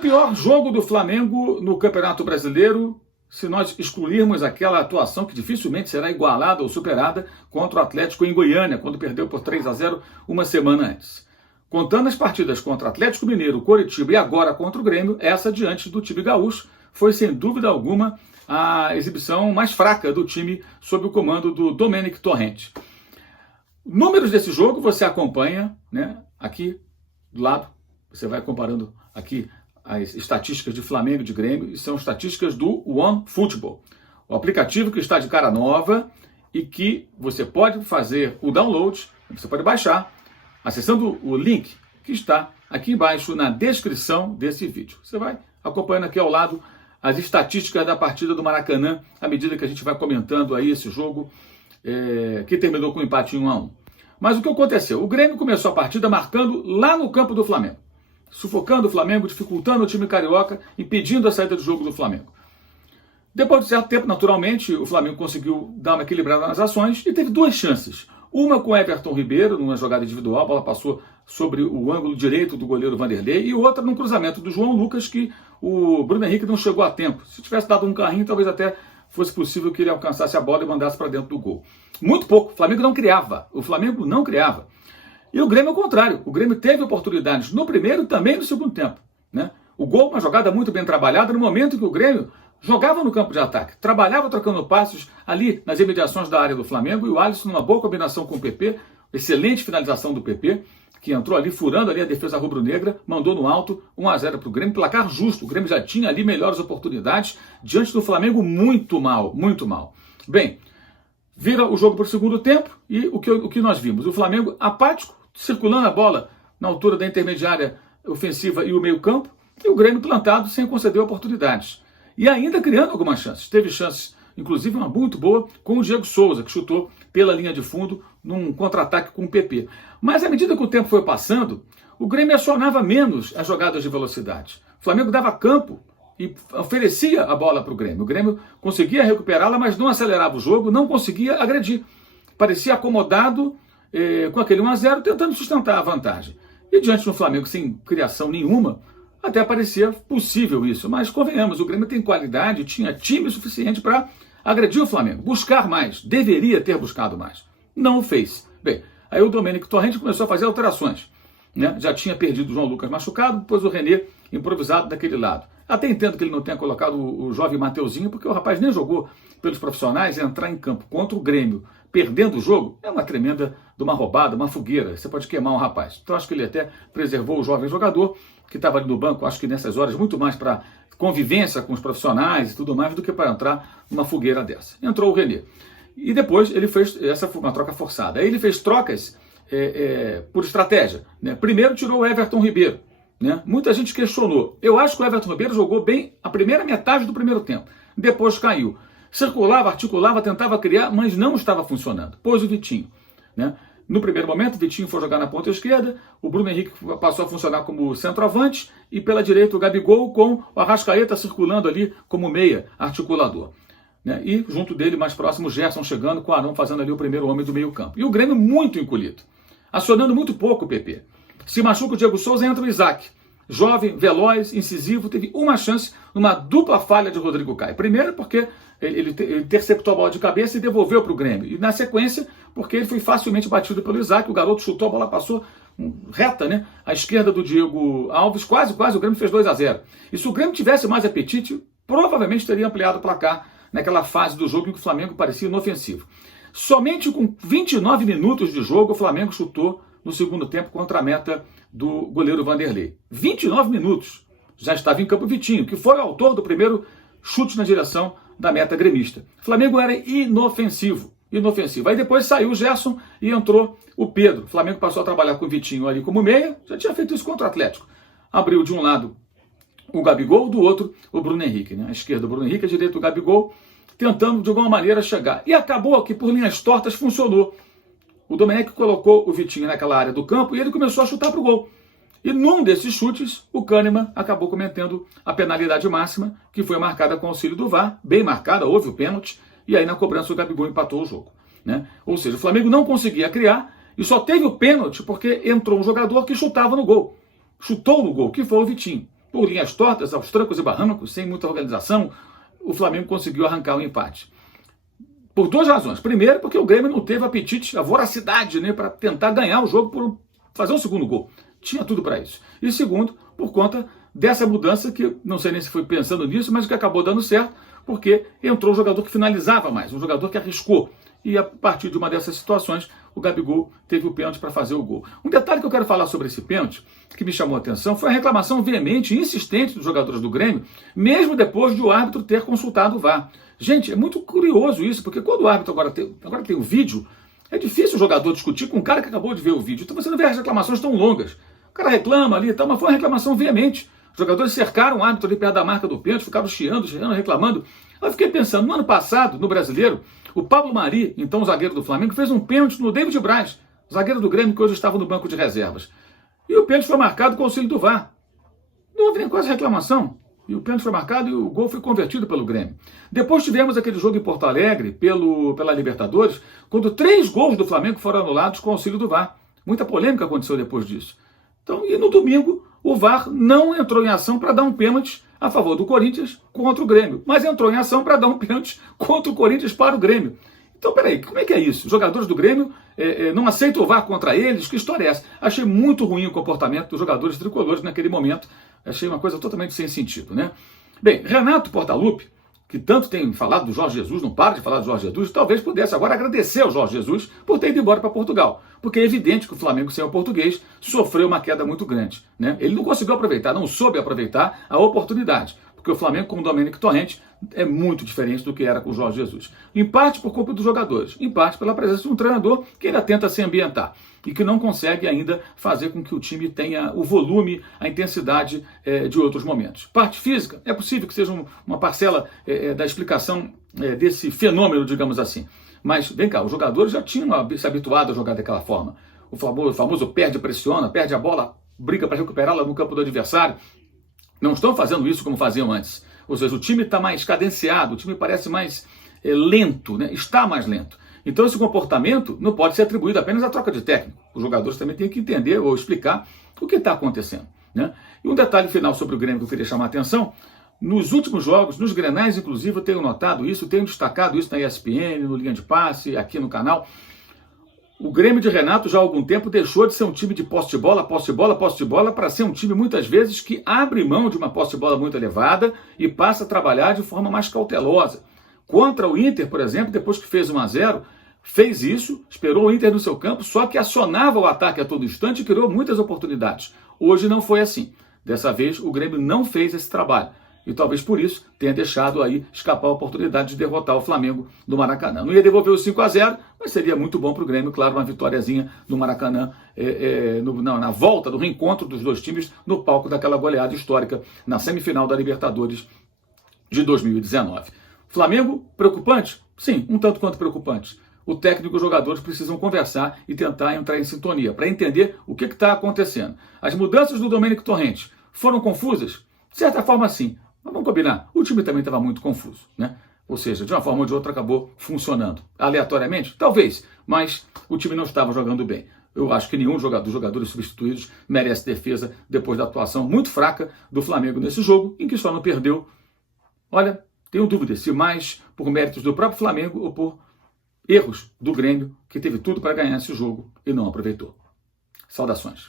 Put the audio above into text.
pior jogo do Flamengo no Campeonato Brasileiro, se nós excluirmos aquela atuação que dificilmente será igualada ou superada contra o Atlético em Goiânia, quando perdeu por 3-0 uma semana antes. Contando as partidas contra Atlético Mineiro, Coritiba e agora contra o Grêmio, essa diante do time gaúcho foi sem dúvida alguma a exibição mais fraca do time sob o comando do Domenic Torrent. Números desse jogo você acompanha, né, aqui do lado, você vai comparando aqui as estatísticas de Flamengo e de Grêmio, e são estatísticas do OneFootball, o aplicativo que está de cara nova e que você pode fazer o download, você pode baixar, acessando o link que está aqui embaixo na descrição desse vídeo. Você vai acompanhando aqui ao lado as estatísticas da partida do Maracanã, à medida que a gente vai comentando aí esse jogo, que terminou com um empate em 1-1. Mas o que aconteceu? O Grêmio começou a partida marcando lá no campo do Flamengo, sufocando o Flamengo, dificultando o time carioca, impedindo a saída do jogo do Flamengo. Depois de certo tempo, naturalmente, o Flamengo conseguiu dar uma equilibrada nas ações e teve duas chances. Uma com Everton Ribeiro, numa jogada individual, a bola passou sobre o ângulo direito do goleiro Vanderlei, e outra num cruzamento do João Lucas, que o Bruno Henrique não chegou a tempo. Se tivesse dado um carrinho, talvez até fosse possível que ele alcançasse a bola e mandasse para dentro do gol. Muito pouco, o Flamengo não criava. E o Grêmio ao contrário, o Grêmio teve oportunidades no primeiro e também no segundo tempo, né? O gol, uma jogada muito bem trabalhada, no momento que o Grêmio jogava no campo de ataque, trabalhava trocando passos ali nas imediações da área do Flamengo, e o Alisson numa boa combinação com o PP, excelente finalização do PP, que entrou ali, furando ali a defesa rubro-negra, mandou no alto, 1-0 para o Grêmio, placar justo, o Grêmio já tinha ali melhores oportunidades, diante do Flamengo muito mal, muito mal. Bem, vira o jogo para o segundo tempo, e o que nós vimos? O Flamengo apático, circulando a bola na altura da intermediária ofensiva e o meio-campo, e o Grêmio plantado sem conceder oportunidades. E ainda criando algumas chances. Teve chances, inclusive uma muito boa, com o Diego Souza, que chutou pela linha de fundo num contra-ataque com o PP. Mas à medida que o tempo foi passando, o Grêmio acionava menos as jogadas de velocidade. O Flamengo dava campo e oferecia a bola para o Grêmio. O Grêmio conseguia recuperá-la, mas não acelerava o jogo, não conseguia agredir. Parecia acomodado com aquele 1-0, tentando sustentar a vantagem. E diante do Flamengo sem criação nenhuma, até parecia possível isso. Mas convenhamos, o Grêmio tem qualidade, tinha time suficiente para agredir o Flamengo, buscar mais, deveria ter buscado mais. Não o fez. Bem, aí o Domenic Torrent começou a fazer alterações, né? Já tinha perdido o João Lucas machucado, depois o René improvisado daquele lado. Até entendo que ele não tenha colocado o jovem Mateuzinho, porque o rapaz nem jogou pelos profissionais, e entrar em campo contra o Grêmio, perdendo o jogo, é uma tremenda de uma roubada, uma fogueira. Você pode queimar um rapaz. Então acho que ele até preservou o jovem jogador, que estava ali no banco, acho que nessas horas, muito mais para convivência com os profissionais e tudo mais, do que para entrar numa fogueira dessa. Entrou o René. E depois ele fez uma troca forçada. Aí ele fez trocas por estratégia, né? Primeiro tirou o Everton Ribeiro, né? Muita gente questionou. Eu acho que o Everton Ribeiro jogou bem a primeira metade do primeiro tempo. Depois caiu. Circulava, articulava, tentava criar, mas não estava funcionando. Pôs o Vitinho, né? No primeiro momento, o Vitinho foi jogar na ponta esquerda, o Bruno Henrique passou a funcionar como centroavante, e pela direita o Gabigol, com o Arrascaeta circulando ali como meia articulador, né? E junto dele, mais próximo, o Gerson chegando, com o Arão fazendo ali o primeiro homem do meio campo. E o Grêmio muito encolhido, acionando muito pouco o PP. Se machuca o Diego Souza, entra o Isaac. Jovem, veloz, incisivo, teve uma chance numa dupla falha de Rodrigo Caio. Primeiro porque ele interceptou a bola de cabeça e devolveu para o Grêmio. E na sequência, porque ele foi facilmente batido pelo Isaac, o garoto chutou, a bola passou reta, né? À esquerda do Diego Alves, quase o Grêmio fez 2-0. E se o Grêmio tivesse mais apetite, provavelmente teria ampliado o placar naquela fase do jogo em que o Flamengo parecia inofensivo. Somente com 29 minutos de jogo, o Flamengo chutou no segundo tempo contra a meta do goleiro Vanderlei. 29 minutos. Já estava em campo o Vitinho, que foi o autor do primeiro chute na direção da meta gremista. O Flamengo era inofensivo. Aí depois saiu o Gerson e entrou o Pedro. O Flamengo passou a trabalhar com o Vitinho ali como meia, já tinha feito isso contra o Atlético. Abriu de um lado o Gabigol, do outro o Bruno Henrique, né? À esquerda o Bruno Henrique, à direita o Gabigol, tentando de alguma maneira chegar. E acabou que por linhas tortas funcionou. O Domenech colocou o Vitinho naquela área do campo e ele começou a chutar para o gol. E num desses chutes, o Kahneman acabou cometendo a penalidade máxima, que foi marcada com auxílio do VAR, bem marcada, houve o pênalti, e aí na cobrança o Gabigol empatou o jogo, né? Ou seja, o Flamengo não conseguia criar e só teve o pênalti porque entrou um jogador que chutava no gol. Chutou no gol, que foi o Vitinho. por linhas tortas, aos trancos e barrancos, sem muita organização, o Flamengo conseguiu arrancar o empate. Por duas razões. Primeiro, porque o Grêmio não teve apetite, a voracidade, né, para tentar ganhar o jogo por fazer um segundo gol. Tinha tudo para isso. E segundo, por conta dessa mudança que, não sei nem se foi pensando nisso, mas que acabou dando certo, porque entrou um jogador que finalizava mais, um jogador que arriscou. E a partir de uma dessas situações, o Gabigol teve o pênalti para fazer o gol. Um detalhe que eu quero falar sobre esse pênalti, que me chamou a atenção, foi a reclamação veemente e insistente dos jogadores do Grêmio, mesmo depois de o árbitro ter consultado o VAR. Gente, é muito curioso isso, porque quando o árbitro agora tem o vídeo, é difícil o jogador discutir com um cara que acabou de ver o vídeo. Então você não vê as reclamações tão longas. O cara reclama ali e tal, mas foi uma reclamação veemente. Os jogadores cercaram o árbitro ali perto da marca do pênalti, ficavam chiando, reclamando. Eu fiquei pensando, no ano passado, no Brasileiro, o Pablo Mari, então o zagueiro do Flamengo, fez um pênalti no David Braz, zagueiro do Grêmio, que hoje estava no banco de reservas. E o pênalti foi marcado com o auxílio do VAR. Não houve nem quase reclamação. E o pênalti foi marcado e o gol foi convertido pelo Grêmio. Depois tivemos aquele jogo em Porto Alegre, pela Libertadores, quando 3 gols do Flamengo foram anulados com o auxílio do VAR. Muita polêmica aconteceu depois disso. Então, e no domingo, o VAR não entrou em ação para dar um pênalti a favor do Corinthians contra o Grêmio, mas entrou em ação para dar um pênalti contra o Corinthians para o Grêmio. Então, peraí, como é que é isso? Os jogadores do Grêmio não aceitam o VAR contra eles? Que história é essa? Achei muito ruim o comportamento dos jogadores tricolores naquele momento. Achei uma coisa totalmente sem sentido, né? Bem, Renato Portaluppi, que tanto tem falado do Jorge Jesus, não para de falar do Jorge Jesus, talvez pudesse agora agradecer ao Jorge Jesus por ter ido embora para Portugal. Porque é evidente que o Flamengo, sem o português, sofreu uma queda muito grande, né? Ele não conseguiu aproveitar, não soube aproveitar a oportunidade. Porque o Flamengo com o Domenico Torrente é muito diferente do que era com o Jorge Jesus. Em parte por culpa dos jogadores, em parte pela presença de um treinador que ainda tenta se ambientar e que não consegue ainda fazer com que o time tenha o volume, a intensidade de outros momentos. Parte física, é possível que seja uma parcela da explicação desse fenômeno, digamos assim. Mas, vem cá, os jogadores já tinham se habituado a jogar daquela forma. O famoso perde, pressiona, perde a bola, briga para recuperá-la no campo do adversário. Não estão fazendo isso como faziam antes. Ou seja, o time está mais cadenciado, o time parece mais lento, né? Está mais lento. Então esse comportamento não pode ser atribuído apenas à troca de técnico. Os jogadores também têm que entender ou explicar o que está acontecendo, né? E um detalhe final sobre o Grêmio que eu queria chamar a atenção, nos últimos jogos, nos Grenais inclusive, eu tenho notado isso, tenho destacado isso na ESPN, no Linha de Passe, aqui no canal. O Grêmio de Renato já há algum tempo deixou de ser um time de posse de bola, para ser um time muitas vezes que abre mão de uma posse de bola muito elevada e passa a trabalhar de forma mais cautelosa. Contra o Inter, por exemplo, depois que fez 1-0, fez isso, esperou o Inter no seu campo, só que acionava o ataque a todo instante e criou muitas oportunidades. Hoje não foi assim. Dessa vez o Grêmio não fez esse trabalho. E talvez por isso tenha deixado aí escapar a oportunidade de derrotar o Flamengo no Maracanã. Não ia devolver o 5-0, mas seria muito bom para o Grêmio, claro, uma vitóriazinha no Maracanã, na volta do reencontro dos dois times no palco daquela goleada histórica na semifinal da Libertadores de 2019. Flamengo, preocupante? Sim, um tanto quanto preocupante. O técnico e os jogadores precisam conversar e tentar entrar em sintonia para entender o que está acontecendo. As mudanças do Domenico Torrente foram confusas? De certa forma, sim. Mas vamos combinar, o time também estava muito confuso, né? Ou seja, de uma forma ou de outra acabou funcionando. Aleatoriamente? Talvez, mas o time não estava jogando bem. Eu acho que nenhum dos jogadores substituídos merece defesa depois da atuação muito fraca do Flamengo nesse jogo, em que só não perdeu. Olha, tenho dúvidas se mais por méritos do próprio Flamengo ou por erros do Grêmio, que teve tudo para ganhar esse jogo e não aproveitou. Saudações.